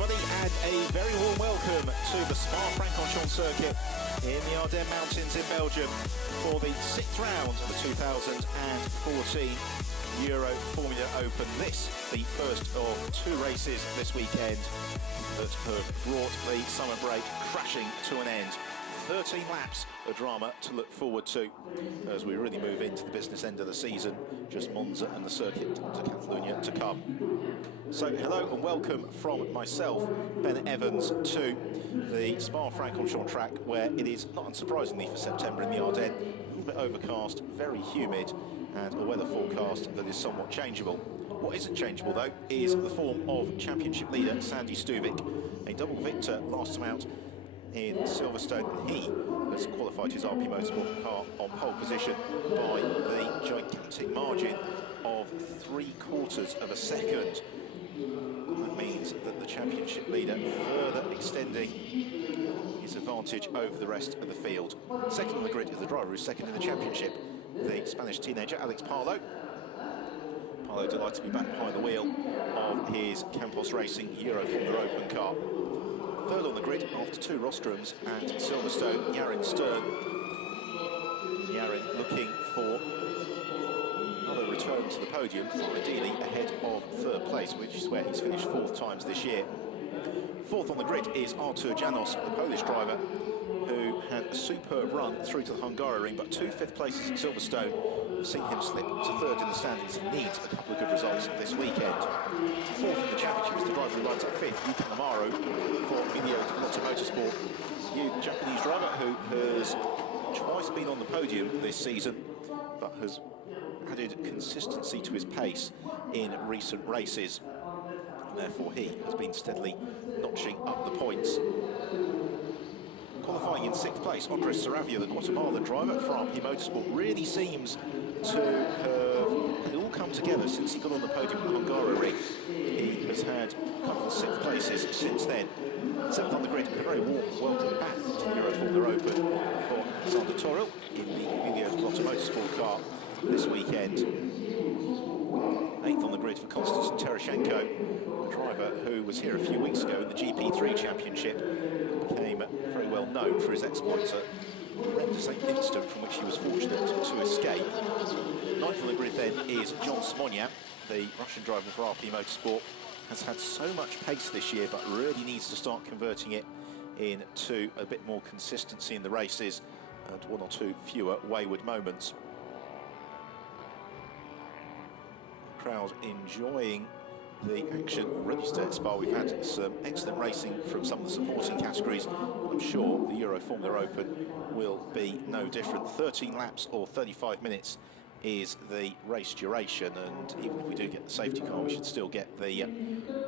everybody, and a very warm welcome to the Spa-Francorchamps circuit in the Ardennes Mountains in Belgium for the 6th round of the 2014 Euroformula Open. This, the first of 2 races this weekend that have brought the summer break crashing to an end. 13 laps of drama to look forward to as we really move into the business end of the season. Just Monza and the circuit to Catalonia to come. So hello and welcome from myself, Ben Evans, to the Spa-Francorchamps track, where it is, not unsurprisingly for September in the Ardennes, a little bit overcast, very humid, and a weather forecast that is somewhat changeable. What isn't changeable though is the form of championship leader Sandy Stuvik, a double victor last time out in Silverstone, and he has qualified his RP Motorsport car on pole position by the gigantic margin of 3/4 of a second. That means that the championship leader further extending his advantage over the rest of the field. Second on the grid is the driver who's second in the championship, the Spanish teenager Alex Palou. Palou delighted to be back behind the wheel of his Campos Racing Euroformula Open car. Third on the grid after 2 rostrums at Silverstone, Yarin Stern. Yarin looking for another return to the podium, ideally ahead of 3rd place, which is where he's finished 4th times this year. 4th on the grid is Artur Janos, the Polish driver, who had a superb run through to the Hungaroring, but 2 5th places at Silverstone have seen him slip to 3rd in the standings and needs a couple of good results this weekend. 4th in the championship is the driver who lines up 5th, Yuki Amaro, for BELGIUM Motorsport. The Japanese driver who has twice been on the podium this season, but has added consistency to his pace in recent races. And therefore he has been steadily notching up the points. Qualifying in 6th place, Andres Saravia, the Guatemalan driver for RP Motorsport, really seems to have all come together since he got on the podium at the Hungaroring. He has had a couple of 6th places since then. 7th on the grid, a very warm welcome back to the Euroformula Open for Alexander Toril in the BELGIUM Motorsport car this weekend. 8th on the grid for Konstantin Tereshchenko, a driver who was here a few weeks ago in the GP3 Championship, became very well known for his exploits at a horrendous incident from which he was fortunate to escape. 9th on the grid then is John Simonyan, the Russian driver for RP Motorsport. Has had so much pace this year, but really needs to start converting it into a bit more consistency in the races and 1 or 2 fewer wayward moments. Crowd enjoying the action already today at Spa. We've had some excellent racing from some of the supporting categories. I'm sure the Euroformula Open will be no different. 13 laps or 35 minutes is the race duration, and even if we do get the safety car, we should still get the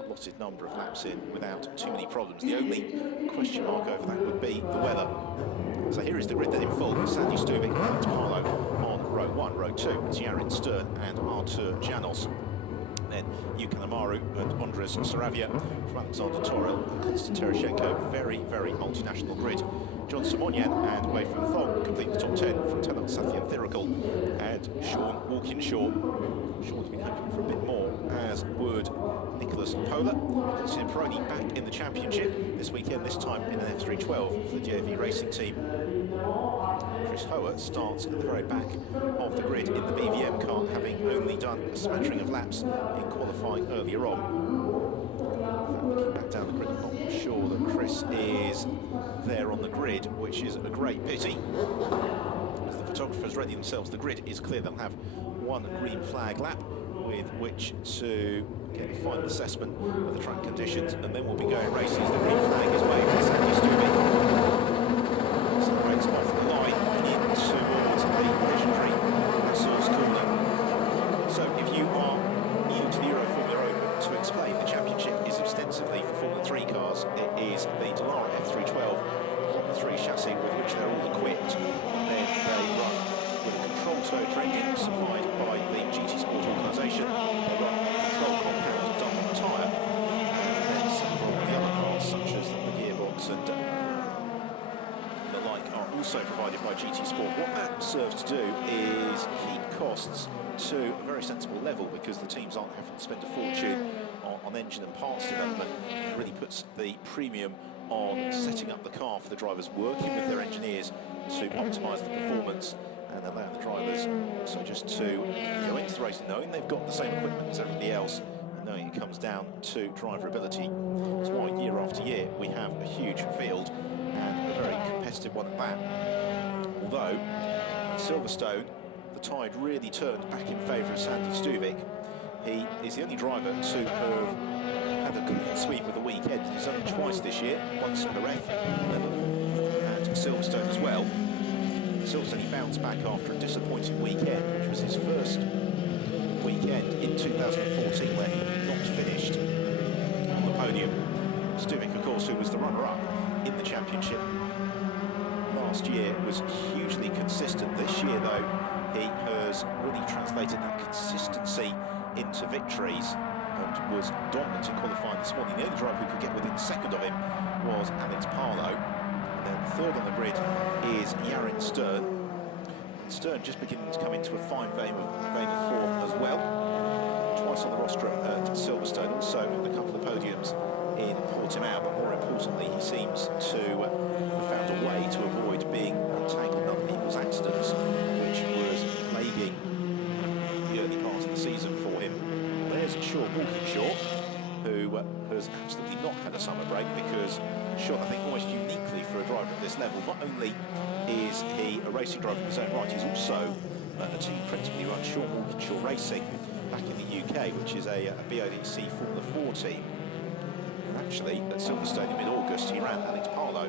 allotted number of laps in without too many problems. The only question mark over that would be the weather. So here is the grid then in full. Sandy Stuvik, Alex Palou on row 1. Row 2 is Yarin Stern and Artur Janos. Then Yuki Amaro and Andres Saravia from Alexander Toril and Konstantin Tereshchenko. Very, very multinational grid. John Simonyan and Wei Feng Thong complete the top 10 from Tanak Sathian Thirikal and Sean Walkinshaw. Sean's been hoping for a bit more, as would Nicholas Pola. Constantine Peroni back in the championship this weekend, this time in an F312 for the DAV racing team. Chris Hoer starts at the very back of the grid in the BVM car, having only done a smattering of laps in qualifying earlier on. Looking back down the grid, I'm not sure that Chris is there on the grid, which is a great pity. As the photographers ready themselves, the grid is clear. They'll have 1 green flag lap with which to get a final assessment of the track conditions, and then we'll be going races. The green flag is waved by Sandy Stuvik. Celebrates off the line in towards the legendary Source Corner. So if you are new to the Euroformula Open, to explain, the championship is ostensibly for Formula 3 cars. It is the Dallara F312 Formula 3 chassis with which they're all equipped. And then they run with a control turret engine supplied by the GT Sport organisation. They run a control compound done on the tyre, and then several of the other parts, such as the gearbox and the like, are also provided by GT Sport. What that serves to do is keep costs to a very sensible level, because the teams aren't having to spend a fortune on on engine and parts development. It really puts the premium on setting up the car for the drivers, working with their engineers to optimise the performance and allowing the drivers also just to go into the race knowing they've got the same equipment as everybody else and knowing it comes down to driver ability. That's why year after year we have a huge field and a very competitive one at that. Although at Silverstone the tide really turned back in favour of Sandy Stuvik. He is the only driver to have had a clean sweep of the weekend. He's done it twice this year, once at Jerez and at Silverstone as well. Silverstone, he bounced back after a disappointing weekend, which was his first weekend in 2014 where he not finished on the podium. Stuvik, of course, who was the runner-up in the championship last year, was hugely consistent. This year, though, he has really translated that consistency into victories and was dominant in qualifying this morning. The only driver who could get within second of him was Alex Palou. And then third on the grid is Yarin Stern. Stern just beginning to come into a fine vein of form as well. Twice on the rostrum at Silverstone, also on a couple of podiums in Portimao, but more importantly, he seems to have found a way to avoid being entangled in other people's accidents, which was plaguing the early part of the season for him. There's Sean Walkinshaw, who has absolutely not had a summer break, because Sean, I think almost uniquely for a driver at this level, not only is he a racing driver in his own right, he's also a team principal. He runs Sean Walkinshaw Racing back in the UK, which is a BODC Formula 4 team. And actually, at Silverstone in mid-August, he ran Alex Palou.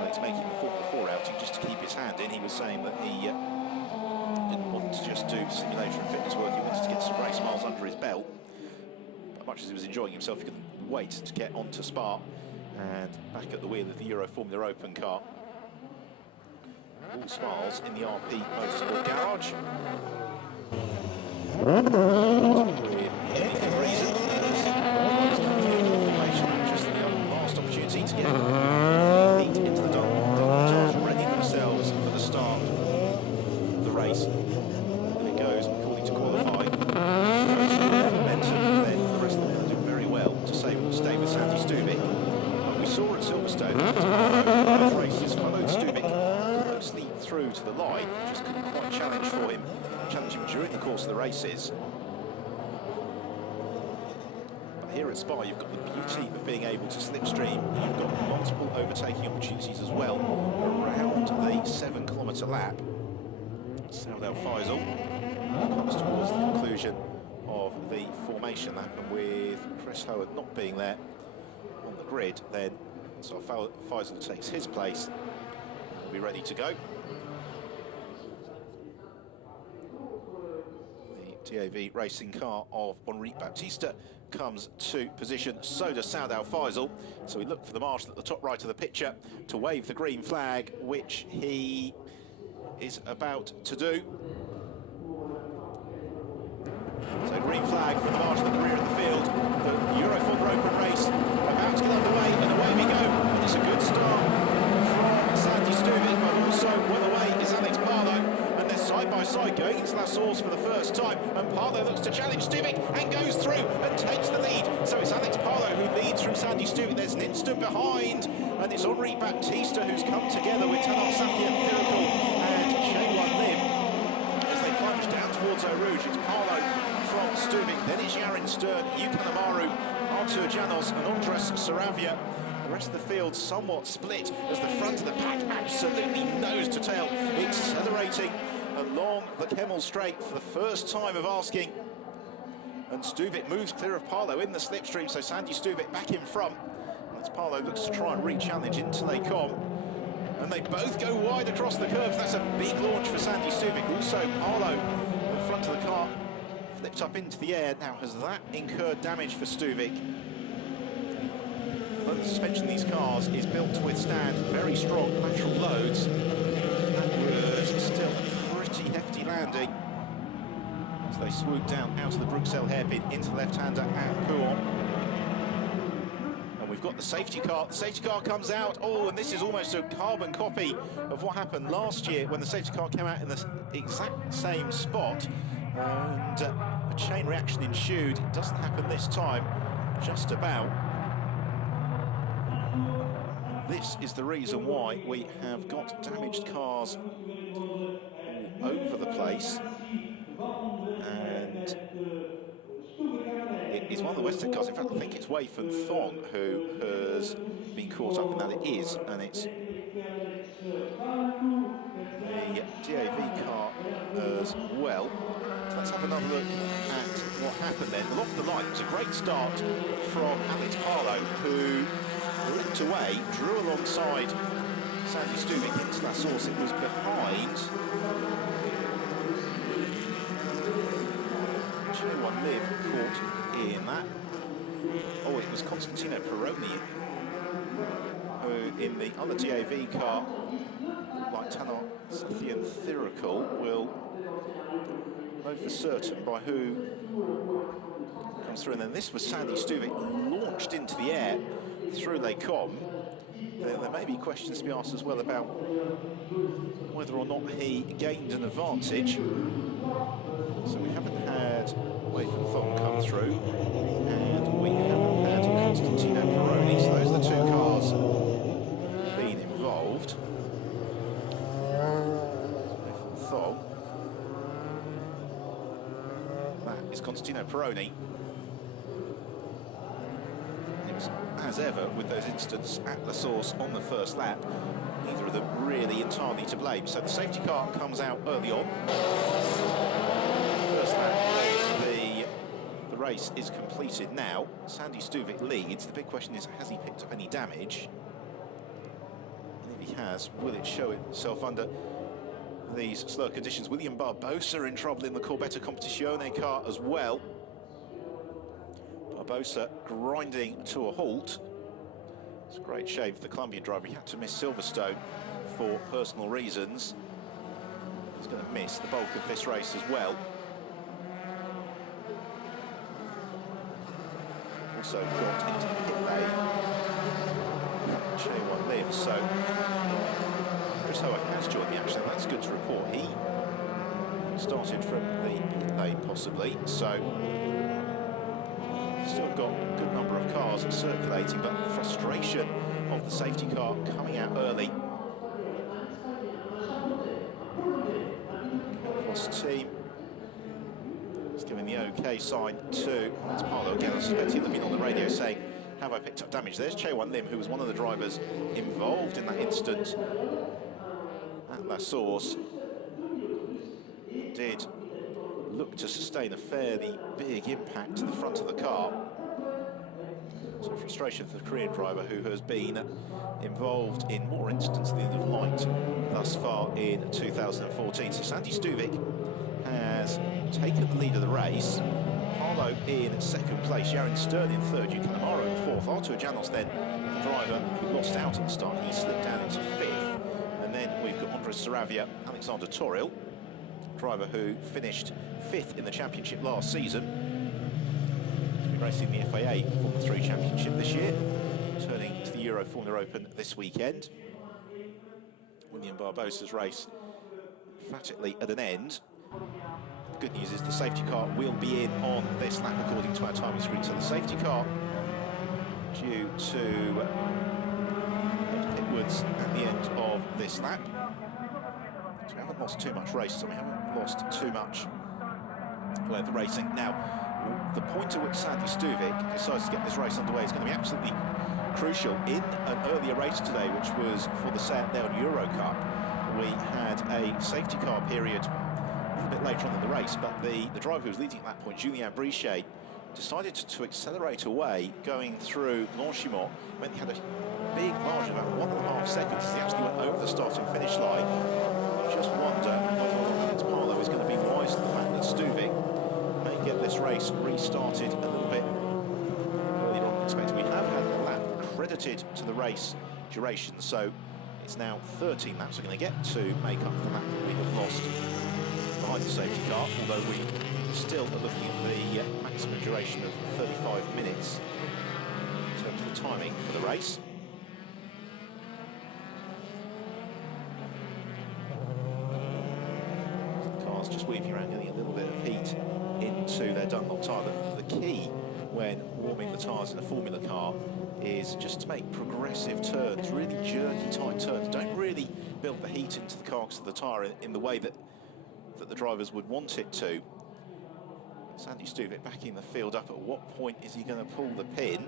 Alex making the Formula 4 outing just to keep his hand in. He was saying that he didn't want to just do simulator and fitness work, he wanted to get some race miles under his belt. But much as he was enjoying himself, he couldn't wait to get onto Spa and back at the wheel of the Euroformula Open car. All smiles in the RP Motorsport Garage. Reason, just the last opportunity to get lead into the double, readying themselves for the start of the race. And it goes according to qualify. Momentum, then the rest of the world do very well to say we'll stay with Sandy Stuvik. But we saw at Silverstone both races followed Stuvik closely through to the line, just couldn't quite challenge him during the course of the races. But here at Spa, you've got the beauty of being able to slipstream. You've got multiple overtaking opportunities as well around the 7 kilometre lap. Saud Al Faisal comes towards the conclusion of the formation lap, and with Chris Howard not being there on the grid, then so Faisal takes his place and will be ready to go. DAV racing car of Enrique Baptista comes to position, so does Saud Al Faisal. So we look for the marshal at the top right of the picture to wave the green flag, which he is about to do. So green flag from the marshal at the rear of the field. The Euroformula Open race about to get underway, and away we go. And it's a good start from Sandy Stuvik, but also well away is Alex Palou. Side by side going into La Source for the first time, and Palou looks to challenge Stuvik and goes through and takes the lead. So it's Alex Palou who leads from Sandy Stuvik. There's an instant behind, and it's Enrique Baptista who's come together with Tanor Safi and Miracle and Shaywan Lim as they plunge down towards Eau Rouge. It's Palou from Stuvik, then it's Yarin Stern, Yukan Amaru, Artur Janos and Andres Saravia. The rest of the field somewhat split as the front of the pack absolutely nose to tail, accelerating along the Kemmel Straight for the first time of asking. And Stuvik moves clear of Palou in the slipstream, so Sandy Stuvik back in front. As Palou looks to try and re-challenge into Les Combes. And they both go wide across the curves. That's a big launch for Sandy Stuvik. Also, Palou, the front of the car, flipped up into the air. Now, has that incurred damage for Stuvik? Although the suspension of these cars is built to withstand very strong lateral loads, that was still hefty landing as they swoop down out of the Bruxelles hairpin into the left-hander at Pouhon. And we've got the safety car. The safety car comes out. Oh, and this is almost a carbon copy of what happened last year when the safety car came out in the exact same spot. And a chain reaction ensued. It doesn't happen this time, just about. This is the reason why we have got damaged cars all over the place. And it is one of the Western cars. In fact, I think it's Wei Feng Thong who has been caught up in that. It is, and it's the DAV car as well. So let's have another look at what happened then. Well, off the line, it was a great start from Alex Parlow, who limped away, drew alongside Sandy Stuvik into La Source. It was behind J1 Lim caught in that. Oh, it was Constantino Peroni who, in the other DAV car, like Tanar Sathian Thirikul, will know for certain by who comes through. And then this was Sandy Stuvik launched into the air through Les Combes. There may be questions to be asked as well about whether or not he gained an advantage. So we haven't had Wei Feng Thong come through, and we haven't had Constantino Peroni. So those are the two cars being involved. Wei Feng Thong. That is Constantino Peroni. It was, as ever, with those incidents at La Source on the first lap, neither of them really entirely to blame. So the safety car comes out early on. First lap, the race is completed now. Sandy Stuvik leads. The big question is, has he picked up any damage? And if he has, will it show itself under these slow conditions? William Barbosa in trouble in the Corbetta Competizione car as well. Barbosa grinding to a halt. It's a great shame for the Colombian driver. He had to miss Silverstone for personal reasons. He's going to miss the bulk of this race as well. Also got into the pit lane. J1 Lim, so Chris Hoare has joined the action. That's good to report. He started from the pit lane possibly, so still got a good number of cars circulating, but frustration of the safety car coming out early. Cross team is giving the OK sign to Alex Parlow again. I suspect he'll have been on the radio saying, have I picked up damage? There's J1 Lim, who was one of the drivers involved in that incident at La Source. Did look to sustain a fairly big impact to the front of the car. So frustration for the Korean driver, who has been involved in more incidents than he'd have liked thus far in 2014. So Sandy Stuvik has taken the lead of the race. Parlow in second place, Yaron Stern in third, Yuka Amaro in fourth. Artur Janos then, the driver who lost out at the start, he slipped down into fifth. And then we've got Andres Saravia, Alexander Toril, driver who finished fifth in the championship last season. He's been racing the FIA Formula 3 Championship this year, turning to the Euroformula Open this weekend. William Barbosa's race emphatically at an end. The good news is the safety car will be in on this lap according to our timing screen. So the safety car due to head pitwards at the end of this lap. So we haven't lost too much race, so we haven't lost too much where the racing. Now, the point at which Sandy Stuvik decides to get this race underway is going to be absolutely crucial. In an earlier race today, which was for the Seat Leon Euro Cup, we had a safety car period a little bit later on in the race, but the driver who was leading at that point, Julien Brichet, decided to accelerate away going through Blanchimont. Meant he had a big margin, about 1.5 seconds, as he actually went over the start and finish line. Just wonder whether Alex Parlow is going to be wise to the fact that Stuvik may get this race restarted a little bit earlier on than expected. We have had a lap credited to the race duration, so it's now 13 laps we're going to get to make up for the lap that we have lost behind the safety car, although we still are looking at the maximum duration of 35 minutes in terms of the timing for the race. Just weaving around, getting a little bit of heat into to their Dunlop tyre. The key when warming the tyres in a Formula car is just to make progressive turns, really jerky, tight turns. Don't really build the heat into the carcass of the tyre in the way that the drivers would want it to. Sandy Stuvik backing the field up. At what point is he going to pull the pin?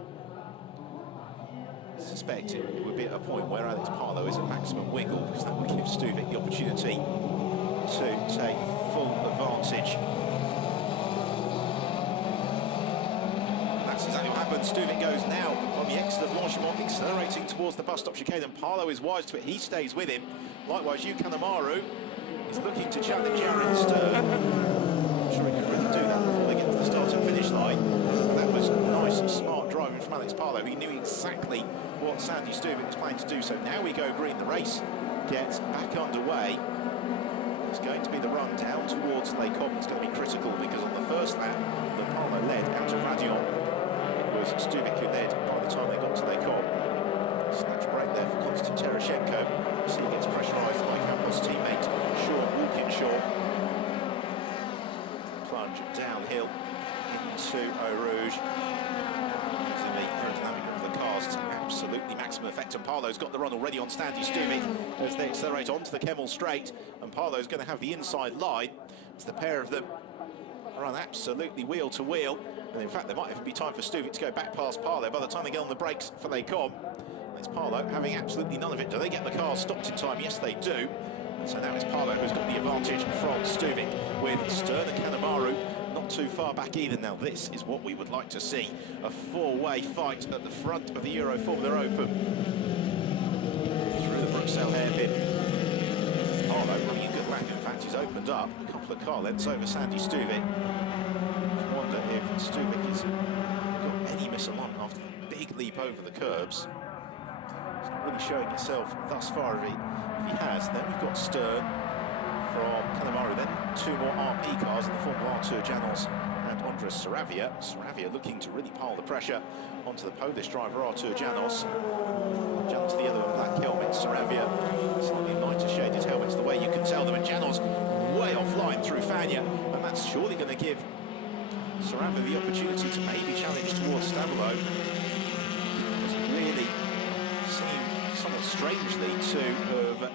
I suspect it would be at a point where Alex Parlow is at maximum wiggle, because that would give Stuvik the opportunity to take full advantage. That's exactly what happened. Stuvik goes now on the exit of Blanchimont, accelerating towards the bus stop chicane, and Parlow is wise to it. He stays with him. Likewise, Yu Kanemaru is looking to challenge Aaron Stern. I'm sure he can really do that before they get to the start and finish line. That was nice, smart driving from Alex Parlow. He knew exactly what Sandy Stuvik was planning to do. So now we go green. The race gets back underway. It's going to be the run down towards Les Combes. It's going to be critical, because on the first lap, the Parlow led out of Radion. It was Stuvik who led by the time they got to Les Combes. Snatch break there for Konstantin Tereshchenko. So he gets pressurised by Campos' teammate Sean Walkinshaw. Plunge downhill into Eau Rouge. Using the aerodynamic of the cars to absolutely maximum effect. And Parlow's got the run already on Sandy Stuvik as they accelerate onto the Kemmel Straight. And Parlow's going to have the inside line. It's the pair of them run absolutely wheel to wheel. And in fact, there might even be time for Stuvik to go back past Parlow by the time they get on the brakes for Les Combes. It's Parlow having absolutely none of it. Do they get the cars stopped in time? Yes, they do. And so now it's Parlow who's got the advantage from Stuvik, with Stern and Kanemaru not too far back either. Now this is what we would like to see, a four-way fight at the front of the Euroformula Open. Through the Bruxelles hairpin. Parlow running a good lap. In fact, he's opened up a couple of car lengths over Sandy Stuvik. I wonder if Stuvik has got any misalignment after the big leap over the curbs. It's not really showing itself thus far. If he has, then we've got Stern from Kanemaru, then two more RP cars in the form of Artur Janos and Andres Saravia. Saravia looking to really pile the pressure onto the Polish driver Artur Janos. Janos the yellow and black helmet, Saravia slightly lighter shaded helmets, the way you can tell them, and Janos way offline through Fagna, and that's surely going to give Saravia the opportunity to maybe challenge towards Stavolo. Doesn't really seem somewhat strangely to have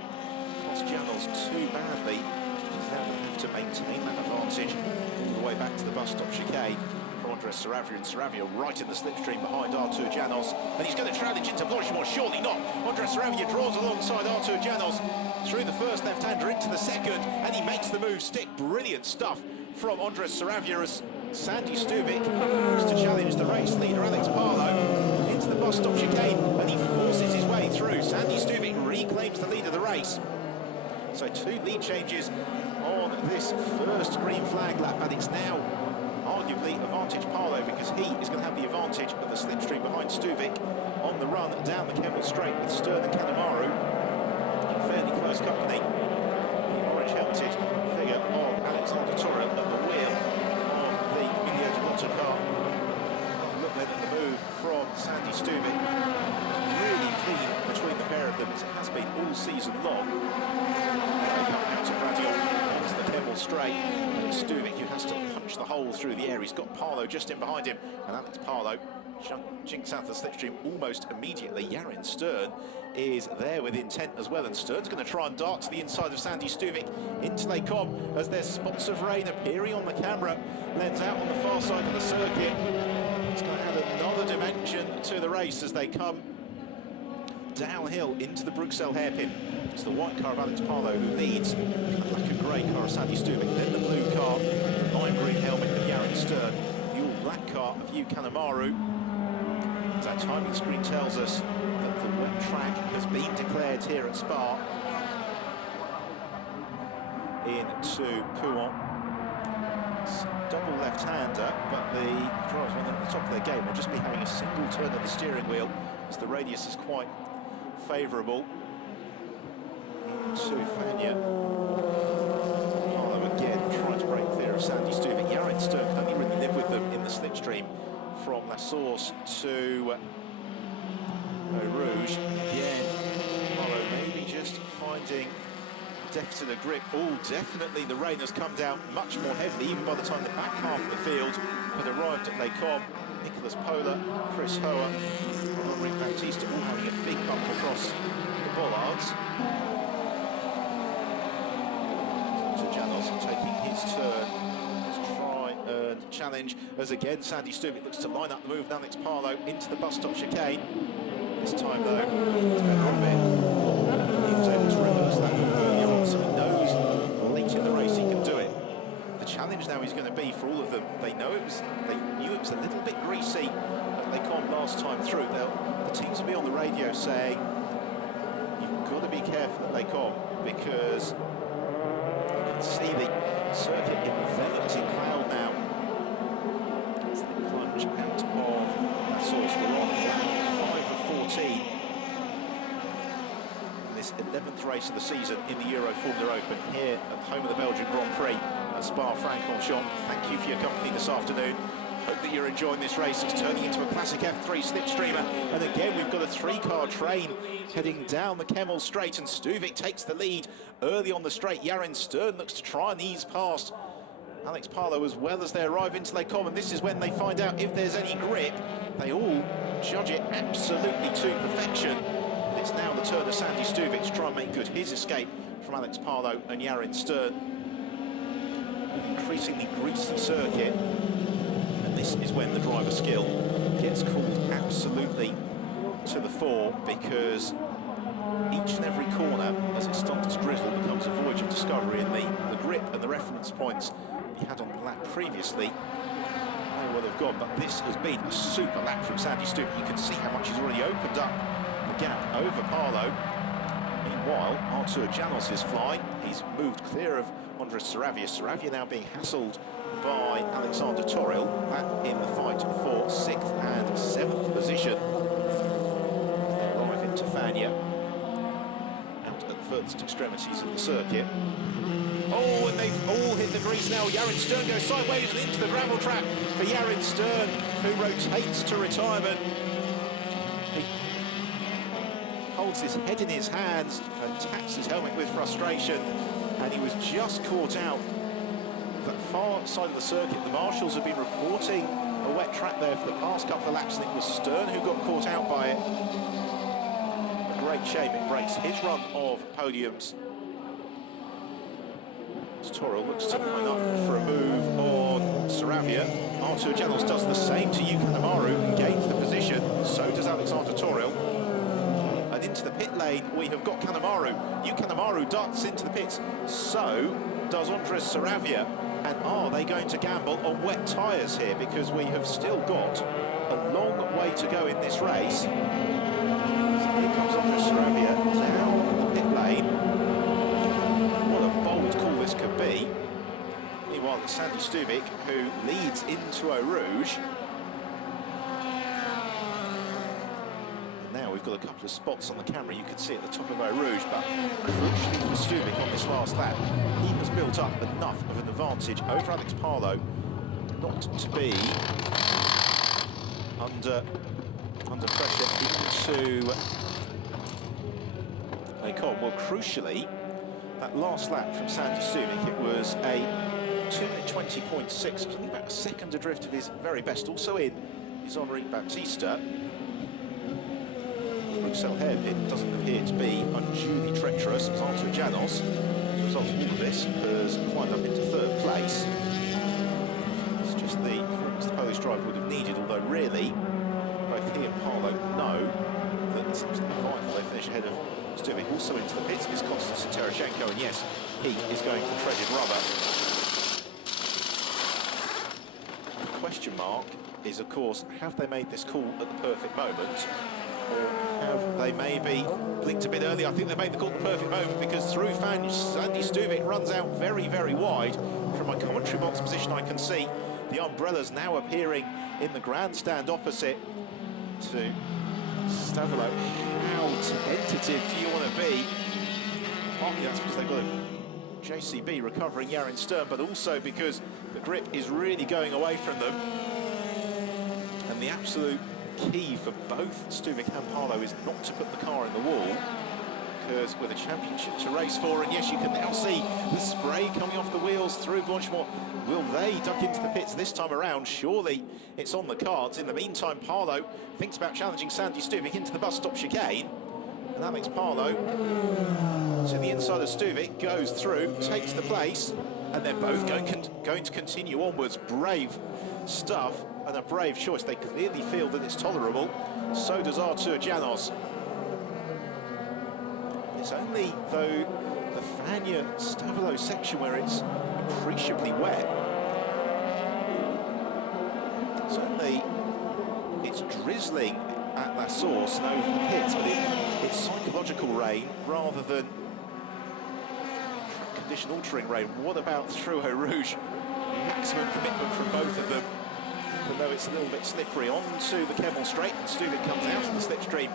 lost Janos too badly. He's now going to have to maintain that advantage all the way back to the bus stop chicane for Andres Saravia, and Saravia right in the slipstream behind Artur Janos, and he's going to challenge into Blanchimont. Surely not. Andres Saravia draws alongside Artur Janos through the first left-hander into the second, and he makes the move stick. Brilliant stuff from Andres Saravia as Sandy Stuvik looks to challenge the race leader Alex Parlow into the bus stop chicane, and he forces his way through. Sandy Stuvik reclaims the lead of the race. So two lead changes on this first green flag lap, and it's now arguably advantage Parlow, because he is going to have the advantage of the slipstream behind Stuvik on the run down the Kemmel Straight, with Stern and Kanemaru in fairly close company. The orange helmeted figure of Alexander Torre at the wheel of the Emilio Delotto car. Look then at the move from Sandy Stuvik. Really clean between the pair of them, as it has been all season long. Out of Radion into the Kemmel Straight, and it's Stuvik who has to punch the hole through the air. He's got Parlow just in behind him, and Alex Parlow jinks out the slipstream almost immediately. Yarin Stern is there with intent as well, and Stern's going to try and dart to the inside of Sandy Stuvik into Les Combes as there's spots of rain appearing on the camera lens out on the far side of the circuit. It's going to add another dimension to the race as they come downhill into the Bruxelles hairpin. It's the white car of Alex Parlow who leads, the black and grey car of Sandy Stuvik, then the blue car, the lime green helmet of Yarin Stern, the all black car of Yu Kanemaru. As our timing screen tells us that the wet track has been declared here at Spa into Pouhon. It's double left-hander, but the drivers, when they're at the top of their game, will just be having a single turn of the steering wheel as the radius is quite favourable to Fagna. Parlow again trying to break clear of Sandy Stuvik. Yarin Stern can only really live with them in the slipstream from La Source to Eau Rouge. Again, Parlow maybe just finding deficit of grip. Oh, definitely the rain has come down much more heavily, even by the time the back half of the field had arrived at Les Combes. Nicholas Pola, Chris Hoer, and Henri Baptiste all having a big bump across the bollards. So Janos taking his turn. Try and challenge as again Sandy Stubik looks to line up the move. Alex Parlow into the bus stop chicane. This time though, it's better off it. He was able to reverse that early on, so he knows late in the race he can do it. The challenge now is going to be for all of them. They knew it was a little bit greasy at Les Combes last time through. The teams will be on the radio saying, you've got to be careful at Les Combes because you can see the circuit enveloped in cloud now. As they plunge out of that source. We're on lap 5 of 14. This 11th race of the season in the Euroformula Open here at home of the Belgian Grand Prix at Spa-Francorchamps. Thank you for your company this afternoon. Hope that you're enjoying this race. It's turning into a classic F3 slipstreamer. And again, we've got a three-car train heading down the Kemmel Straight, and Stuvik takes the lead early on the straight. Yarin Stern looks to try and ease past Alex Parlow as well as they arrive into Les Combes. And this is when they find out if there's any grip. They all judge it absolutely to perfection. It's now the turn of Sandy Stuvik to try and make good his escape from Alex Parlow and Yarin Stern. An increasingly greasy circuit. This is when the driver skill gets called absolutely to the fore, because each and every corner, as it starts to drizzle, becomes a voyage of discovery, and the grip and the reference points he had on the lap previously may well have gone, but this has been a super lap from Sandy Stubik. You can see how much he's already opened up the gap over Parlow. Meanwhile, Artur Janos is flying. He's moved clear of Andres Saravia. Saravia now being hassled by Alexander Toril, that in the fight for 6th and 7th position. They arrive into Fania, out at the furthest extremities of the circuit. Oh, and they've all hit the grease now. Yarin Stern goes sideways and into the gravel trap for Yarin Stern, who rotates to retirement. He holds his head in his hands and taps his helmet with frustration, and he was just caught out that far side of the circuit. The marshals have been reporting a wet track there for the past couple of laps, and it was Stern who got caught out by it. A great shame. It breaks his run of podiums. Toril looks to line up for a move on Saravia. Artur Janos does the same to Yuka Amaru and gains the position. So does Alexander Toril. And into the pit lane we have got Kanemaru. Yuka Amaru darts into the pits. So does Andres Saravia. And are they going to gamble on wet tyres here? Because we have still got a long way to go in this race. So here comes Andres Saravia down the pit lane. What a bold call this could be. Meanwhile, it's Sandy Stubik who leads into Eau Rouge. Now we've got a couple of spots on the camera you can see at the top of Eau Rouge, but crucially for Stubik on this last lap, he has built up enough of an advantage over Alex Parlow not to be under pressure into Les Combes. Well, crucially, that last lap from Sandy Stubik, it was a 2:20.6, something about a second adrift of his very best. Also in is Henri Baptiste. Bruxelles hairpin doesn't appear to be unduly treacherous, as Artur Janos, as a result of all of this, has climbed up into 3rd place. It's just the Polish driver would have needed, although really, both he and Parlow know that it's absolutely vital they finish ahead of Stubik. Also into the pits is Konstantin Tereshchenko, and yes, he is going for treaded rubber. The question mark is, of course, have they made this call at the perfect moment? Or have they maybe blinked a bit early? I think they made the call at the perfect moment, because through Sandy Stubik runs out very, very wide. From my commentary box position, I can see the umbrellas now appearing in the grandstand opposite to Stavolo. How tentative do you want to be? Partly that's because they've got a JCB recovering Yarin Stern, but also because the grip is really going away from them. And the absolute key for both Stubik and Parlow is not to put the car in the wall, because with a championship to race for, and yes, you can now see the spray coming off the wheels through Blanchimont. Will they duck into the pits this time around? Surely it's on the cards. In the meantime, Parlow thinks about challenging Sandy Stuvik into the bus stop chicane, and Alex Parlow to the inside of Stuvik, goes through, takes the place, and they're both going to continue onwards. Brave stuff and a brave choice. They clearly feel that it's tolerable. So does Artur Janos. It's only, though, the Fania-Stavelo section where it's appreciably wet. Certainly, it's drizzling at La Source and over the pits, but it's psychological rain rather than condition altering rain. What about through Eau Rouge? Maximum commitment from both of them, even though it's a little bit slippery. Onto the Kemmel Straight, and Stuvik comes out of the slipstream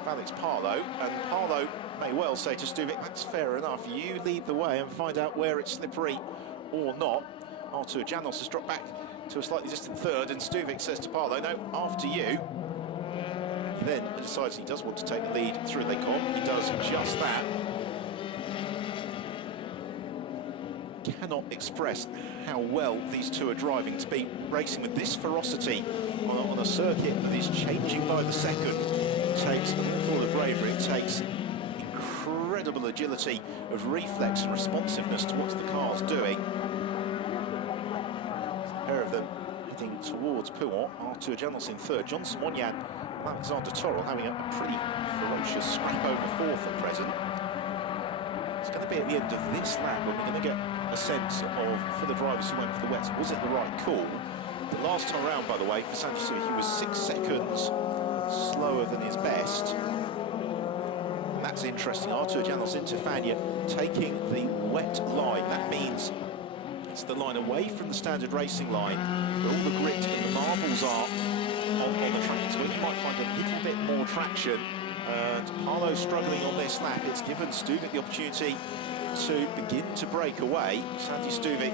of Alex Parlow, and Parlow may well say to Stuvik, that's fair enough, you lead the way and find out where it's slippery or not. Artur Janos has dropped back to a slightly distant third, and Stuvik says to Parlow, no, after you. He then decides he does want to take the lead through Les Combes. He does just that. Cannot express how well these two are driving to be racing with this ferocity on a circuit that is changing by the second. It takes an awful lot of bravery, it takes incredible agility of reflex and responsiveness to what the car's doing. A pair of them heading towards Pouhon. Artur Janos in third, John Simonyan and Alexander Torrell having a pretty ferocious scrap over fourth at present. It's going to be at the end of this lap when we're going to get a sense of, for the drivers who went for the wets, was it the right call? The last time around, by the way, for Sandy Stuvik, he was 6 seconds slower than his best. And that's interesting. Artur Janos into Fania, taking the wet line. That means it's the line away from the standard racing line, where all the grit and the marbles are on the track. It's where you might find a little bit more traction. And Parlow struggling on this lap. It's given Stuvik the opportunity to begin to break away. Sandy Stuvik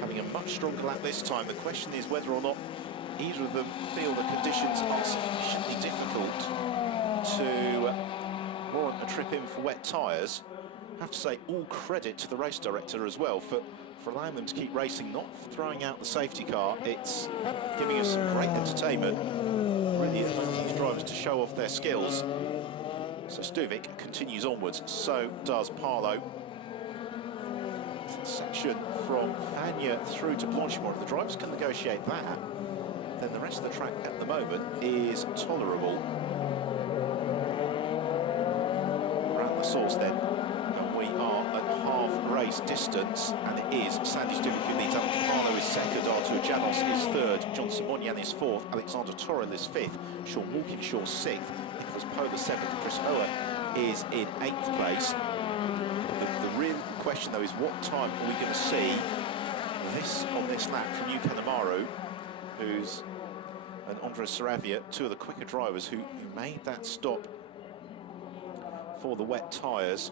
having a much stronger lap this time. The question is whether or not either of them feel the conditions are sufficiently difficult to warrant a trip in for wet tyres. I have to say all credit to the race director as well for allowing them to keep racing, not throwing out the safety car. It's giving us some great entertainment. Really allowing these drivers to show off their skills. So Stuvik continues onwards, so does Parlow. Section from Fania through to Blanchimont. If the drivers can negotiate that, then the rest of the track at the moment is tolerable. Around the source then, and we are at half race distance, and it is Sandy Stuvik who leads. Alex Parlow is second, Artur Janos is third, John Simonyan is fourth, Alexander Torrell is fifth, Sean Walkinshaw sixth, Nicholas Pola seventh, Chris Ower is in 8th place. The real question though is what time are we going to see this on this lap from New Canamaru, who's and Andres Saravia, two of the quicker drivers who made that stop for the wet tyres.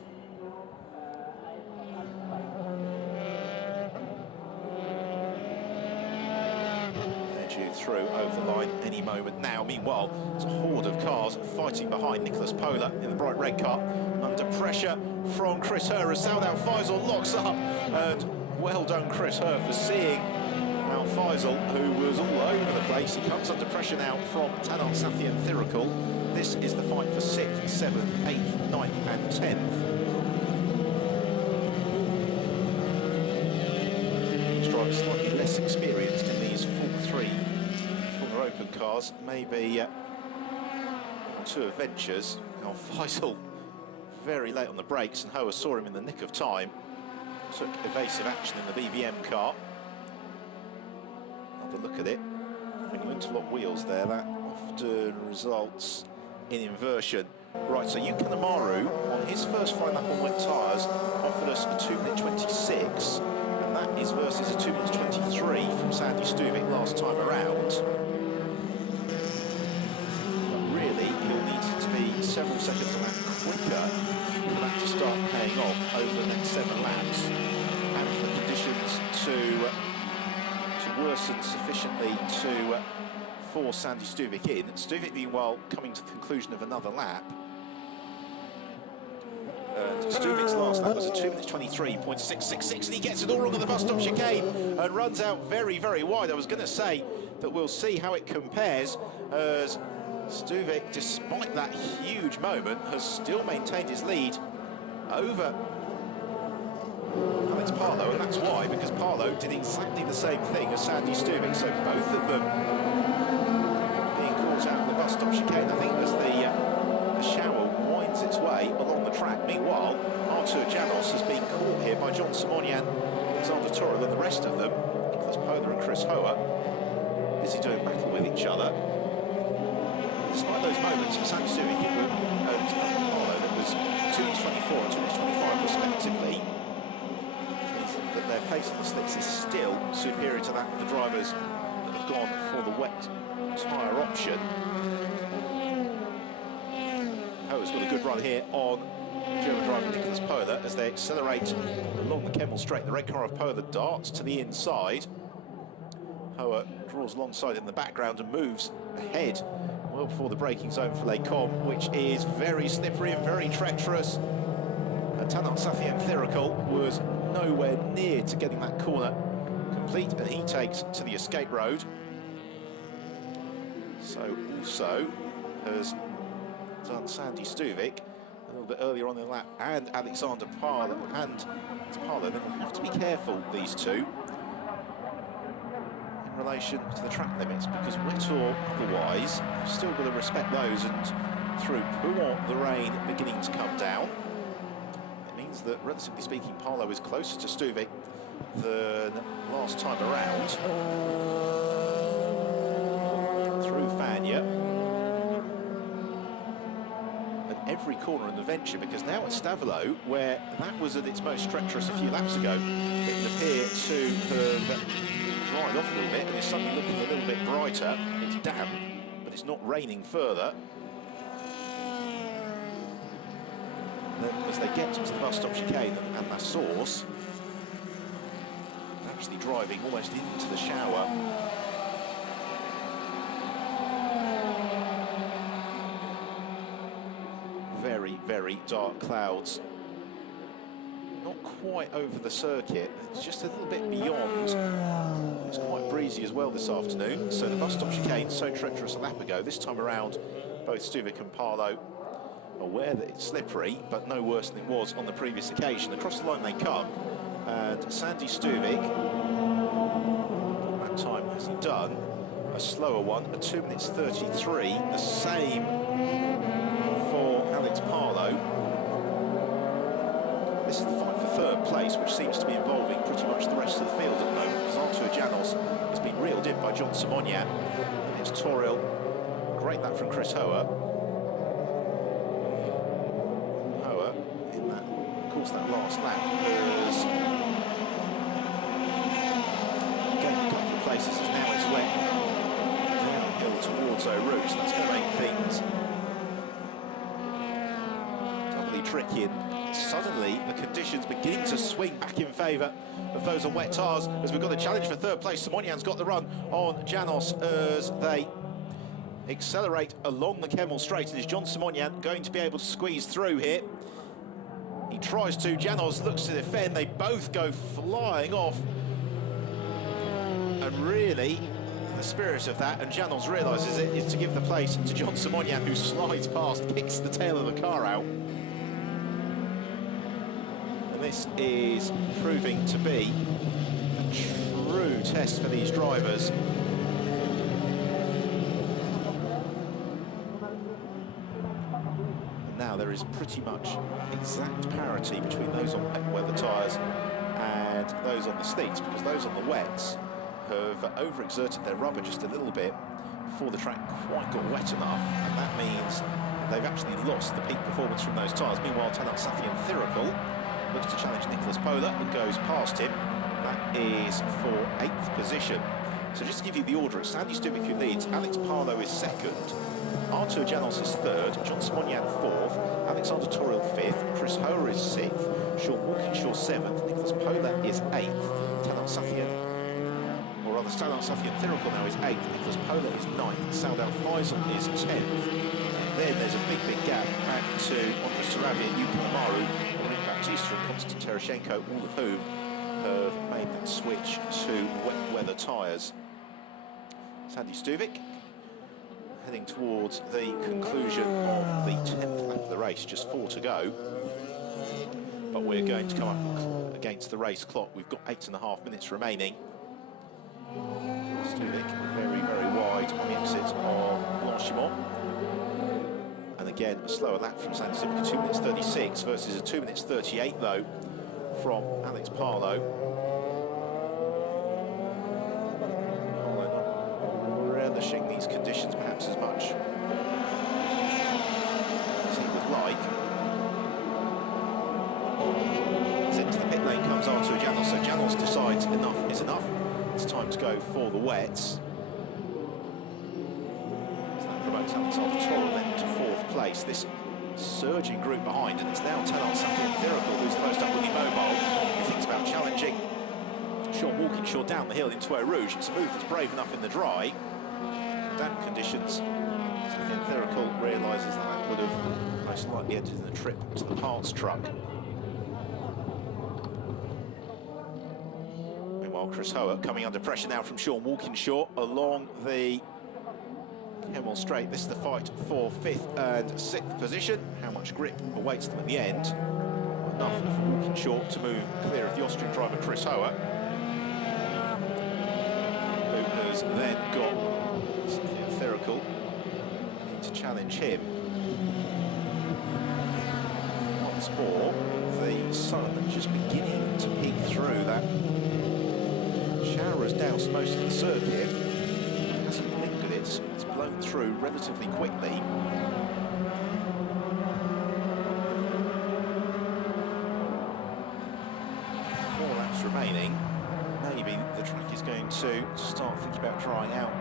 Through over the line any moment now. Meanwhile, there's a horde of cars fighting behind Nicholas Pola in the bright red car, under pressure from Chris Herr as Saud Al Faisal locks up, and well done Chris Herr for seeing Al Faisal, who was all over the place. He comes under pressure now from Tanan Safi and Thirikul. This is the fight for 6th, 7th, 8th, 9th and 10th. These drivers slightly less experienced in these Formula 3 Open cars, maybe two adventures. Al Faisal very late on the brakes, and Hoa saw him in the nick of time. Took evasive action in the BVM car. Another look at it. When you interlock wheels there, that often results in inversion. Right, so Yuka Namaru, on his first flight lap on wet tyres, offered us a 2:26, and that is versus a 2:23 from Sandy Stuvik last time around. Several seconds a lap quicker for that to start paying off over the next 7 laps, and for the conditions to worsen sufficiently to force Sandy Stuvik in. Stuvik, meanwhile, coming to the conclusion of another lap. And Stuvic's last lap was a 2 minutes 23.666, and he gets it all wrong on the bus stop chicane and runs out very, very wide. I was going to say that we'll see how it compares, as Stuvic, despite that huge moment, has still maintained his lead over Alex Parlow, and that's why, because Parlow did exactly the same thing as Sandy Stuvic, so both of them being caught out of the bus stop chicane. I think as the shower winds its way along the track. Meanwhile, Artur Janos has been caught here by John Simonyan, Alexander Toril, and the rest of them, Nicholas Pola and Chris Hoare, busy doing battle with each other. Despite those moments for Sandy Stuvic and Parlow, that was 2 minutes 24 and 2 minutes 25 respectively, that their pace on the slicks is still superior to that of the drivers that have gone for the wet tyre option. Hoare's got a good run here on German driver Nicholas Pola as they accelerate along the Kemmel Straight. The red car of Pola darts to the inside. Hoare draws alongside in the background and moves ahead well before the braking zone for Les Combes, which is very slippery and very treacherous. And Tanat Safian Thirikul was nowhere near to getting that corner complete, and he takes to the escape road. So also has done Sandy Stuvic a little bit earlier on in the lap, and Alexander Parlow, and Parlow. They'll have to be careful, these two, in relation to the track limits, because wet or otherwise, you've still got to respect those, and through Pouhon, the rain beginning to come down. That, relatively speaking, Parlow is closer to Stuvic than last time around. Through Fania. And every corner in the venture, because now at Stavelot, where that was at its most treacherous a few laps ago, it would appear to have dried off a little bit and is suddenly looking a little bit brighter. It's damp, but it's not raining further. As they get to the bus stop chicane and La Source, actually driving almost into the shower. Very, very dark clouds. Not quite over the circuit, it's just a little bit beyond. It's quite breezy as well this afternoon. So the bus stop chicane, so treacherous a lap ago. This time around, both Stuvic and Parlow aware that it's slippery, but no worse than it was on the previous occasion. Across the line they come, and Sandy Stuvic, that time has he done a slower one, a 2 minutes 33, the same for Alex Parlow. This is the fight for third place, which seems to be involving pretty much the rest of the field at the moment, because Artur Janos has been reeled in by John Simonyan, and it's Toril. Great lap from Chris Hoare. That last lap has gained a couple of places, as now it's wet downhill towards Eau Rouge. That's going to make things doubly tricky, and suddenly the conditions beginning to swing back in favour of those on wet tyres, as we've got a challenge for third place. Simonyan's got the run on Janos as they accelerate along the Kemmel Straight, and is John Simonyan going to be able to squeeze through here? He tries to, Janos looks to defend, they both go flying off. And really, the spirit of that, and Janos realises it, is to give the place to John Simonyan, who slides past, kicks the tail of the car out. And this is proving to be a true test for these drivers. Now there is pretty much exact parity between those on wet weather tyres and those on the slicks, because those on the wets have overexerted their rubber just a little bit before the track quite got wet enough, and that means they've actually lost the peak performance from those tyres. Meanwhile, Tanat Safian Thirikul looks to challenge Nicholas Pola and goes past him. That is for 8th position. So just to give you the order, it's Sandy Stuvic who leads, Alex Parlow is second, Artur Janos is third, John Simonyan fourth, Alexander Toril fifth, Chris Hoare is sixth, Sean Walkinshaw seventh, Nicholas Pola is eighth, Tanat Safian Thirikul now is eighth, Nicholas Pola is ninth, Saudal Faisal is 10th. then there's a big gap back to Andres Sarabia, Yuki Amaru, Maureen Baptista and Konstantin Tereshchenko, all of whom have made that switch to wet weather tyres. Sandy Stuvik heading towards the conclusion of the 10th lap of the race, just 4 to go. But we're going to come up against the race clock. We've got 8.5 minutes remaining. Stuvik very wide on the exit of Blanchimont. And again, a slower lap from Sandy Stuvik, 2 minutes 36 versus a 2 minutes 38 though from Alex Parlow. Relishing these conditions perhaps as much as he would like. As into the pit lane comes Artur Janos, so Janos decides enough is enough. It's time to go for the wets. So that promotes Alexander Toro then to 4th place. This surging group behind, and it's now Talan Safian-Thirakel who's the most upwardly mobile, who thinks about challenging Sean Walkinshaw down the hill into Eau Rouge. It's a move that's brave enough in the dry. Damp conditions, Safian-Thirakel realises that would have most likely ended in a trip to the parts truck. Meanwhile, Chris Hoare coming under pressure now from Sean Walkinshaw along the Hemel Straight. This is the fight for 5th and 6th position. How much grip awaits them at the end? Enough for Walkinshaw to move clear of the Austrian driver Chris Hoare, who has then got Safian-Thirakel to challenge him. Once more, the sun just beginning to peek through. That shower has doused most of the circuit. It hasn't lingered, it's blown through relatively quickly. 4 laps remaining. Maybe the track is going to start thinking about drying out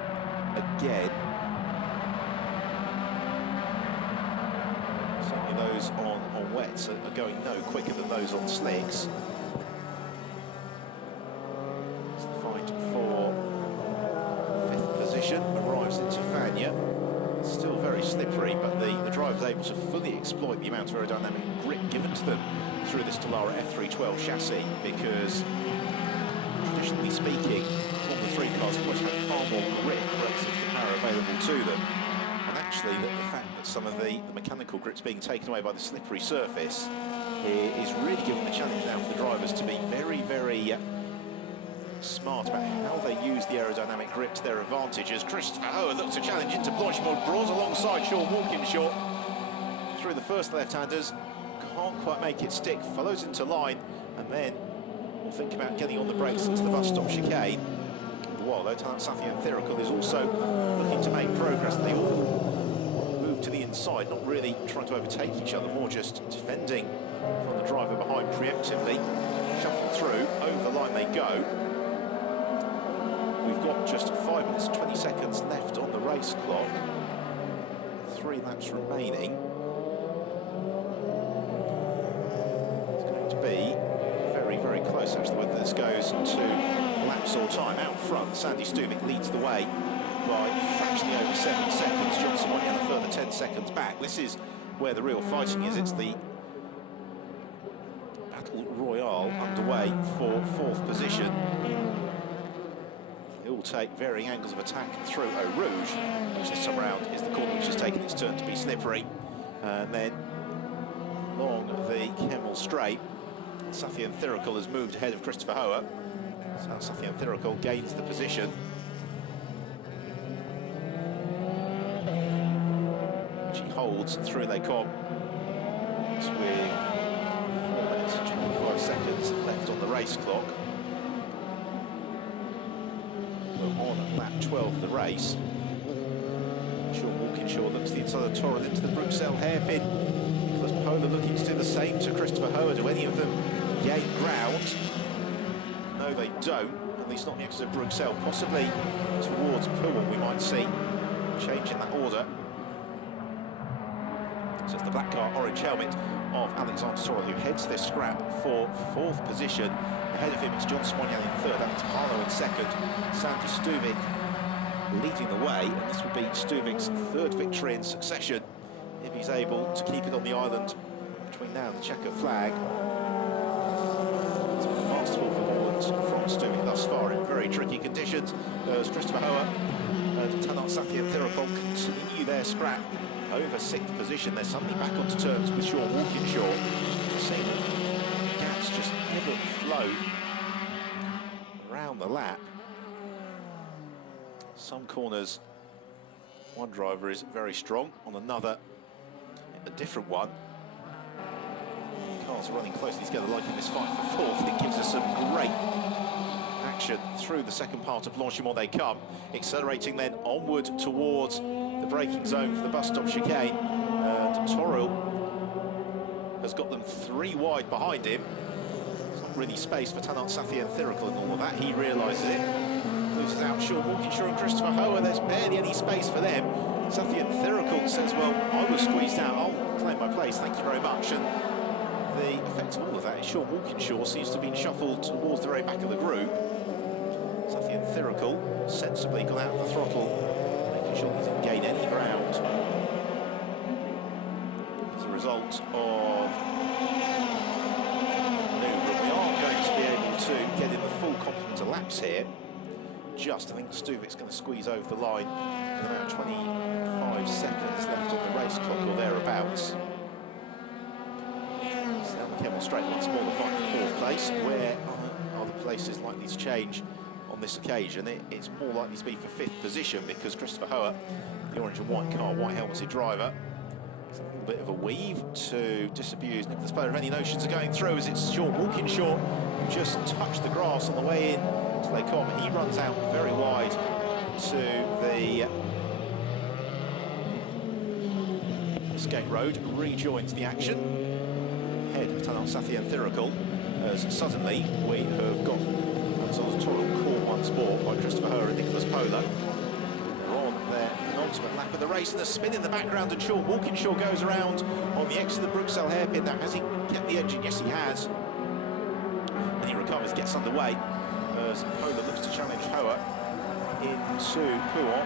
again. Certainly those on wets are going no quicker than those on slicks. It's the fight for 5th position, arrives into Fagnes. It's still very slippery, but the driver's able to fully exploit the amount of aerodynamic grip given to them through this Dallara F312 chassis, because traditionally speaking, Formula 3 cars have always had far more grip relative to the power available to them. And actually, the fact that some of the mechanical grip's being taken away by the slippery surface is really giving the challenge now for the drivers to be very smart about how they use the aerodynamic grip to their advantage. As Christopher Hoare looks to challenge into Blanchimont, draws alongside Sean Walkinshaw through the first left-handers, can't quite make it stick, follows into line, and then will think about getting on the brakes into the bus stop chicane. While though, Talan Safian-Thirakel is also looking to make progress. They all move to the inside, not really trying to overtake each other, more just defending from the driver behind preemptively. Shuffle through, over the line they go. We've got just 5 minutes and 20 seconds left on the race clock. 3 laps remaining. It's going to be very close, actually, whether this goes to laps or time. Out front, Sandy Stuvik leads the way by fractionally over 7 seconds. John Simonian a further 10 seconds back. This is where the real fighting is. It's the battle royale underway for 4th position. They all take varying angles of attack through Eau Rouge, which this time around is the corner which has taken its turn to be slippery. And then along the Hemel Straight, Safian-Thirakel has moved ahead of Christopher Hoare. So Safian-Thirakel gains the position. Which he holds through Les Combes. With 4 minutes and 25 seconds left on the race clock. We're on lap 12 of the race. Sean Walkinshaw looks to the inside of the Torrent into the Bruxelles hairpin. Nicholas Pola looking to do the same to Christopher Hoare. Do any of them gain ground? No, they don't. At least not next to Bruxelles. Possibly towards Poole, we might see change in that order. So it's the black car, orange helmet of Alexander Sorrell, who heads this scrap for 4th position. Ahead of him, it's John Simonian in 3rd, Alex Parlow in 2nd, Sandy Stuvik leading the way, and this would be Stuvik's 3rd victory in succession if he's able to keep it on the island between now and the checker flag. It's been masterful performance from Stewart thus far in very tricky conditions. As Christopher Hoa and Tanat Sathyanthirapol continue their scrap over 6th position. They're suddenly back onto terms with Sean Walkinshaw. Seeing the gaps just never flow around the lap. Some corners, one driver is very strong, on another, a different one. Cars are running closely together, like in this fight for 4th. It gives us some great action through the second part of Blanchimont they come, accelerating then onward towards the braking zone for the bus stop chicane. And Toril has got them 3 wide behind him. There's not really space for Tanat Sathyanthirapol and all of that. He realises it. Loses out Sean Walkinshaw and Christopher Hoa. There's barely any space for them. Sathyanthirapol says, well, I was squeezed out. I'll claim my place. Thank you very much. And the effect of all of that is Sean Walkinshaw seems to have been shuffled towards the very back of the group. Sathyanthirapol sensibly got out of the throttle, making sure he didn't gain any ground. As a result of manoeuvre, we are going to be able to get in the full complement of laps here. I think Stuvic's going to squeeze over the line with about 25 seconds left on the race clock or thereabouts. Down the Kemmel Straight once more, the fight for 4th place. Where are the places likely to change on this occasion? It's more likely to be for 5th position, because Christopher Hoa, the orange and white car, white helmeted driver, it's a little bit of a weave to disabuse Nicholas Power of any notions of going through, as it's Sean Walkinshaw who just touched the grass on the way in to Les Combes. He runs out very wide to the escape road, rejoins the action ahead of Tanat Sathyanthirapol, as suddenly we have got Alexander Toril caught once more by Christopher Hoa and Nicholas Pola. They're on their penultimate lap of the race, and the spin in the background, and Sean Walkinshaw goes around on the exit of the Bruxelles hairpin. Now, has he kept the engine? Yes, he has. And he recovers, gets underway, as Pola looks to challenge Hoa into Pouon.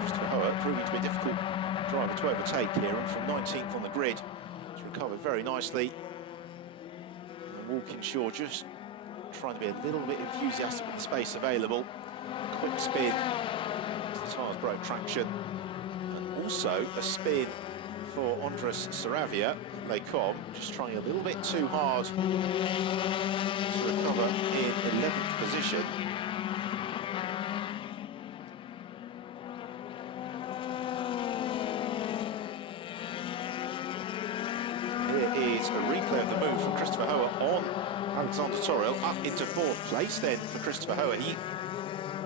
Christopher Hoa proving to be a difficult driver to overtake here, and from 19th on the grid, he's recovered very nicely. And Walkinshaw just trying to be a little bit enthusiastic with the space available. Quick spin as the tyres broke traction, and also a spin for Andres Saravia, Les Combes, just trying a little bit too hard to recover in 11th position. Here is a replay of the move from Christopher Hoa on Alexander Toril, up into 4th place then for Christopher Hoa. He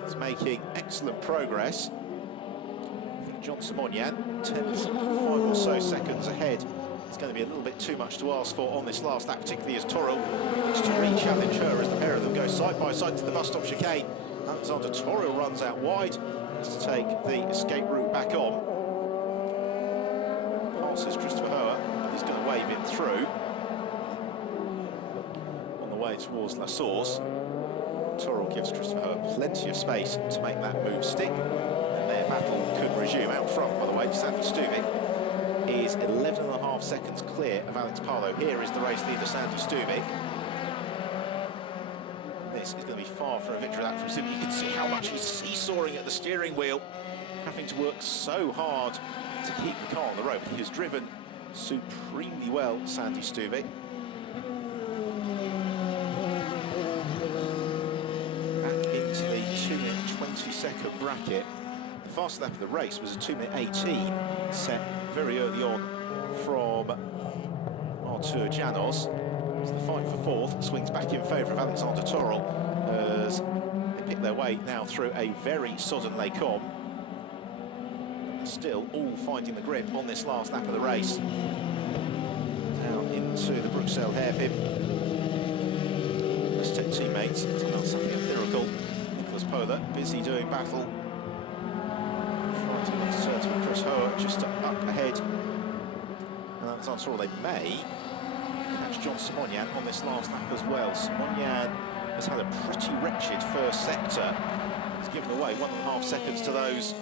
is making excellent progress. I think John Simonyan, 5 or so seconds ahead. It's going to be a little bit too much to ask for on this last lap, particularly as Toril looks to re-challenge her as the pair of them go side by side to the bus stop chicane. Alexander Toril runs out wide, has to take the escape route back on. Passes Christopher Hoa, but he's going to wave him through. On the way towards La Source, Toril gives Christopher Hoa plenty of space to make that move stick, and their battle could resume. Out front, by the way, Sandy Stuvik is 11.5 seconds clear of Alex Parlow. Here is the race leader, Sandy Stuvik. This is going to be far from a victory lap from Stuvik. You can see how much he's seesawing at the steering wheel, having to work so hard to keep the car on the road. He has driven supremely well, Sandy Stuvik. Back into the 2-minute 20-second bracket. The fastest lap of the race was a 2-minute 18, set very early on from Artur Janos. So the fight for 4th swings back in favour of Alexander Toril as they pick their way now through a very sodden Les Combes. Still all finding the grip on this last lap of the race. Down into the Bruxelles hairpin. Let's take teammates. Tanat Sathyanthirapol, Nicholas Pola, busy doing battle. Trying to turn to Chris Hoa just up ahead. And Alexander Toril, they may catch John Simonyan on this last lap as well. Simonyan has had a pretty wretched first sector. He's given away 1.5 seconds to those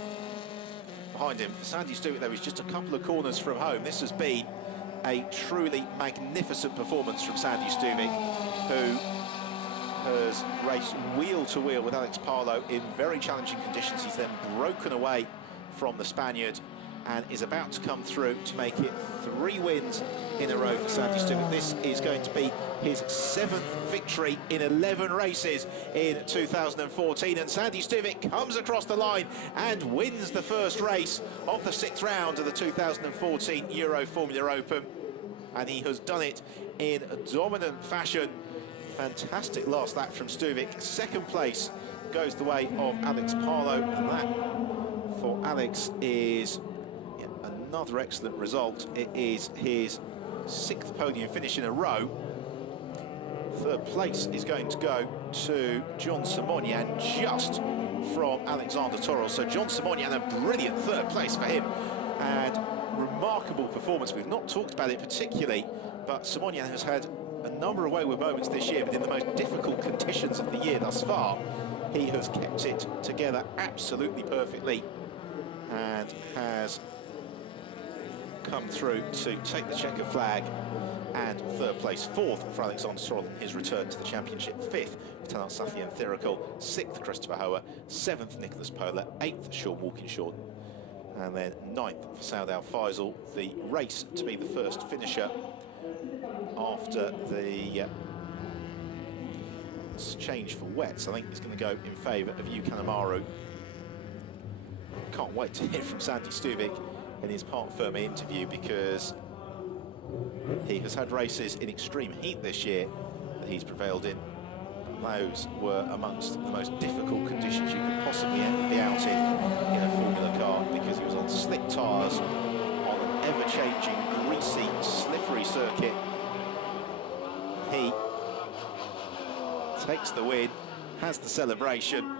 behind him. For Sandy Stewart, though, he's just a couple of corners from home. This has been a truly magnificent performance from Sandy Stuvik, who has raced wheel to wheel with Alex Palou in very challenging conditions. He's then broken away from the Spaniard and is about to come through to make it 3 wins in a row for Sandy Stuvik. This is going to be his 7th victory in 11 races in 2014, and Sandy Stuvik comes across the line and wins the first race of the 6th round of the 2014 Euroformula Open, and he has done it in dominant fashion. Fantastic last lap from Stuvik. 2nd place goes the way of Alex Palou, and that for Alex is another excellent result. It is his 6th podium finish in a row. 3rd place is going to go to John Simonian, just from Alexander Torres. So John Simonian, a brilliant 3rd place for him, and remarkable performance. We've not talked about it particularly, but Simonian has had a number of wayward moments this year, but in the most difficult conditions of the year thus far, he has kept it together absolutely perfectly and has come through to take the checker flag. And 3rd place, 4th for Alexander Sorrell in his return to the championship. 5th for Tanat Sathyan Thirikul, 6th Christopher Hoa, 7th Nicholas Pola, 8th Sean Walkinshaw, and then 9th for Saud Al Faisal. The race to be the first finisher after the change for wets, I think, is going to go in favour of Yu Kanemaru. Can't wait to hear from Sandy Stuvik in his Parc Fermé interview, because he has had races in extreme heat this year that he's prevailed in. Those were amongst the most difficult conditions you could possibly be out in a Formula car, because he was on slick tyres on an ever-changing, greasy, slippery circuit. He takes the win, has the celebration,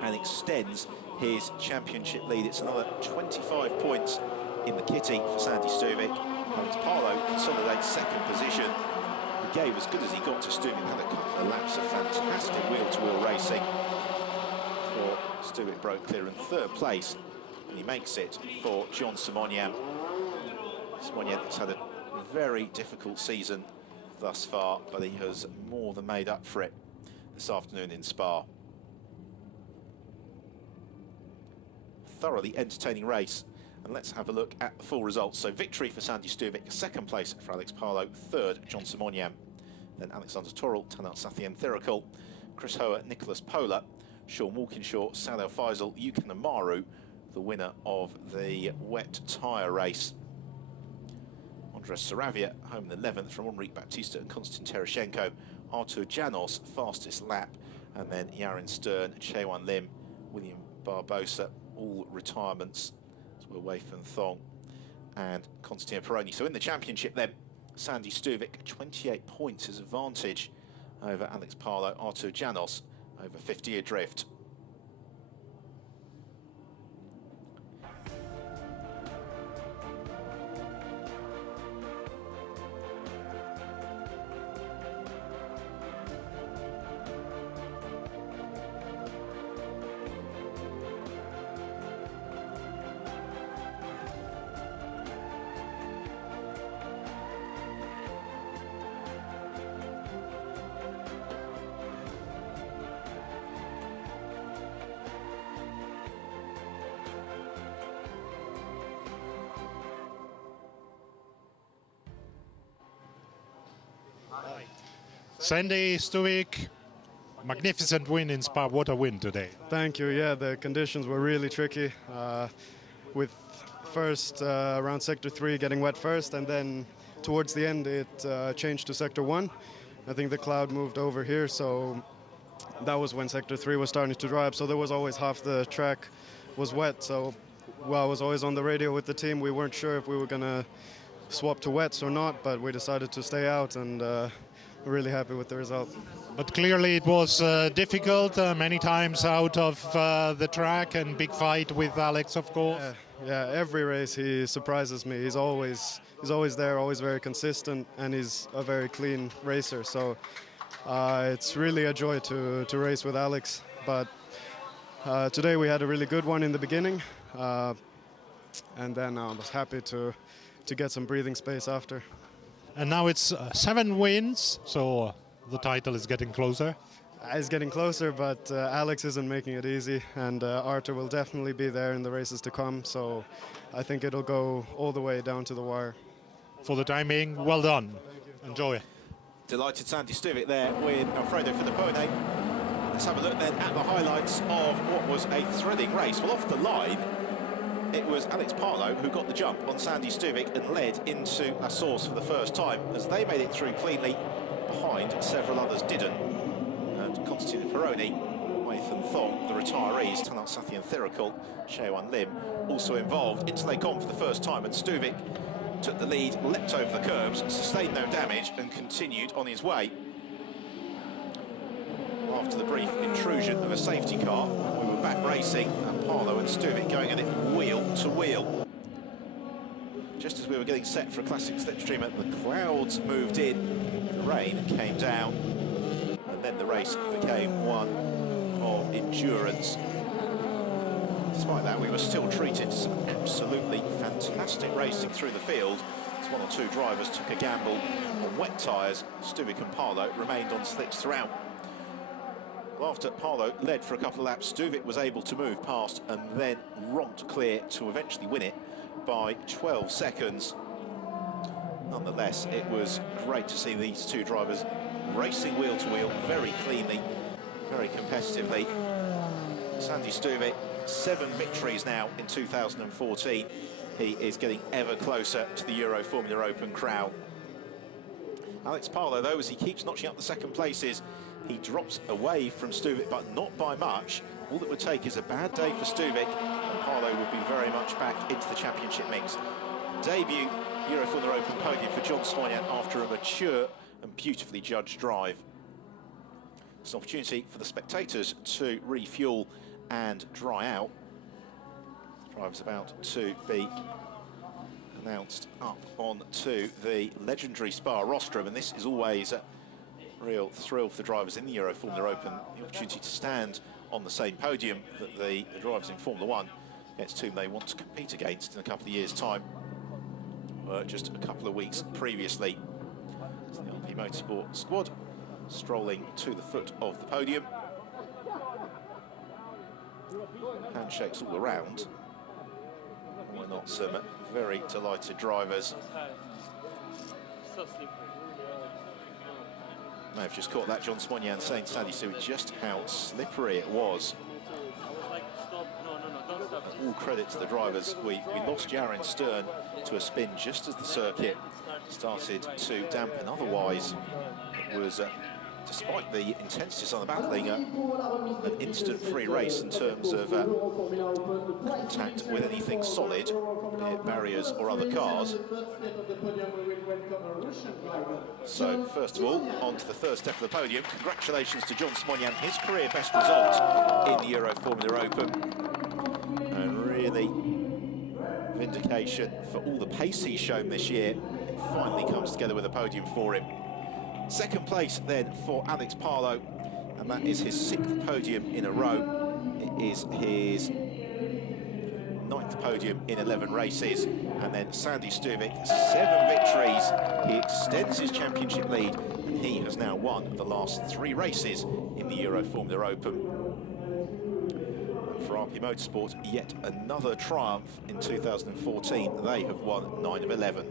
and extends his championship lead. It's another 25 points in the kitty for Sandy Stuvik. Alex Palou consolidates 2nd position. He gave as good as he got to Stuvik, had a couple of laps of fantastic wheel-to-wheel racing. For Stuvik broke clear in 3rd place, and he makes it for John Simonian. Simonian has had a very difficult season thus far, but he has more than made up for it this afternoon in Spa. Thoroughly entertaining race, and let's have a look at the full results. So victory for Sandy Stuvik, 2nd place for Alex Palou, 3rd John Simonian, then Alexander Torrell, Tanat Sathyan Thirikul, Chris Hoa, Nicholas Pola, Sean Walkinshaw, Saud Al Faisal, Yu Kanemaru, the winner of the wet tyre race. Andres Saravia home in 11th from Enrique Baptista and Konstantin Tereshchenko. Artur Janos fastest lap, and then Yarin Stern, Chaewon Lim, William Barbosa, all retirements, as were Wei Fen Thong and Constantino Peroni. So in the championship then, Sandy Stuvik, 28 points his advantage over Alex Palou. Artur Janos over 50 adrift. Sandy Stuvik, magnificent win in Spa. What a win today. Thank you. Yeah, the conditions were really tricky. With first around Sector 3 getting wet first, and then towards the end it changed to Sector 1. I think the cloud moved over here, so that was when Sector 3 was starting to dry up. So there was always half the track was wet. So I was always on the radio with the team. We weren't sure if we were going to swap to wets or not, but we decided to stay out, and we're really happy with the result. But clearly it was difficult, many times out of the track, and big fight with Alex, of course. Yeah, every race he surprises me. He's always there, always very consistent, and he's a very clean racer. So it's really a joy to race with Alex. But today we had a really good one in the beginning. and then I was happy to get some breathing space after. And now it's 7 wins, so the title is getting closer. It's getting closer, but Alex isn't making it easy, and Arthur will definitely be there in the races to come, so I think it'll go all the way down to the wire. For the time being, well done. Enjoy. Delighted Sandy Stuvik there with Alfredo Filippone. Let's have a look then at the highlights of what was a thrilling race. Well, off the line, it was Alex Parlow who got the jump on Sandy Stuvik and led into La Source for the first time, as they made it through cleanly. Behind, several others didn't. And Constantine Peroni, Nathan Thong, the retirees, Tanat Sathi and Thirikul, Shewan Lim, also involved. Into Lake On for the first time, and Stuvik took the lead, leapt over the curbs, sustained no damage, and continued on his way. After the brief intrusion of a safety car, we were back racing, and Parlow and Stuvik going at it wheel to wheel. Just as we were getting set for a classic slipstreamer, the clouds moved in, the rain came down, and then the race became one of endurance. Despite that, we were still treated to some absolutely fantastic racing through the field, as 1 or 2 drivers took a gamble on wet tyres. Stuvik and Parlow remained on slicks throughout. Well, after Parlow led for a couple of laps, Stuvik was able to move past and then romped clear to eventually win it by 12 seconds. Nonetheless, it was great to see these 2 drivers racing wheel to wheel very cleanly, very competitively. Sandy Stuvik, 7 victories now in 2014. He is getting ever closer to the Euroformula Open crown. Alex Parlow, though, as he keeps notching up the second places, he drops away from Stuvik, but not by much. All it would take is a bad day for Stuvik, and Parlow would be very much back into the championship mix. Debut Euroformula Open podium for John Swanyan after a mature and beautifully judged drive. It's an opportunity for the spectators to refuel and dry out. The driver's about to be announced up onto the legendary Spa Rostrum, and this is always a real thrill for the drivers in the Euroformula Open, the opportunity to stand on the same podium that the drivers in Formula 1 against whom they want to compete against in a couple of years' time were just a couple of weeks previously. So the LP Motorsport squad strolling to the foot of the podium. Handshakes all around. Why not some very delighted drivers. May have just caught that, John Swanyan saying to Sandy Stuvik just how slippery it was. All credit to the drivers. We lost Jaron Stern to a spin just as the circuit started to dampen. Otherwise, it was, despite the intensities on the battling, an instant-free race in terms of contact with anything solid, be it barriers or other cars. So, first of all, on to the third step of the podium. Congratulations to John Swanyan, his career best result in the Euroformula Open. And really, vindication for all the pace he's shown this year. It finally comes together with a podium for him. Second place then for Alex Parlow, and that is his 6th podium in a row. It is his 9th podium in 11 races. And then Sandy Stuvik, 7 victories. He extends his championship lead, and he has now won the last 3 races in the Euroformula Open. And for RP Motorsport, yet another triumph in 2014. They have won 9 of 11.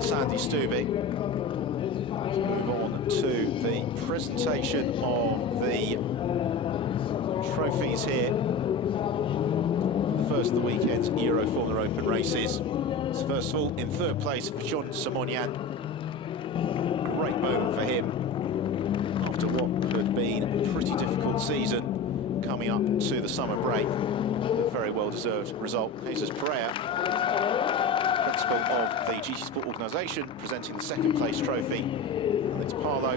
Sandy Stuvik. Move on to the presentation of the trophies here. The first of the weekend's Euroformula Open races. So first of all, in third place for John Simonian. Great moment for him after what had been a pretty difficult season coming up to the summer break. A very well-deserved result. Jesus Pereira, principal of the GT Sport organisation, presenting the second place trophy. Alex Parlow,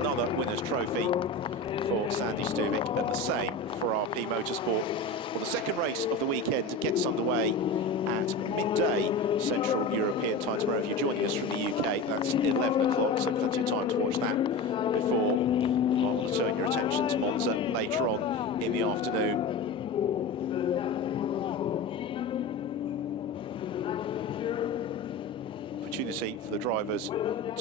another winner's trophy for Sandy Stuvik, and the same for RP Motorsport. Well, the second race of the weekend gets underway at midday Central European time tomorrow. If you're joining us from the UK, that's 11 o'clock, so plenty of time to watch that before I'll turn your attention to Monza later on in the afternoon. Opportunity for the drivers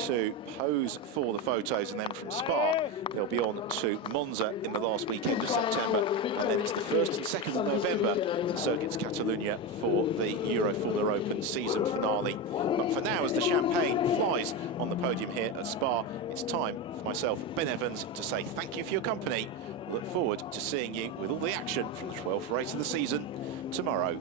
to pose for the photos, and then from Spa they'll be on to Monza in the last weekend of September, and then it's the 1st and 2nd of November in Circuits Catalunya for the Euroformula Open season finale. But for now, as the champagne flies on the podium here at Spa, it's time for myself, Ben Evans, to say thank you for your company. Look forward to seeing you with all the action from the 12th race of the season tomorrow.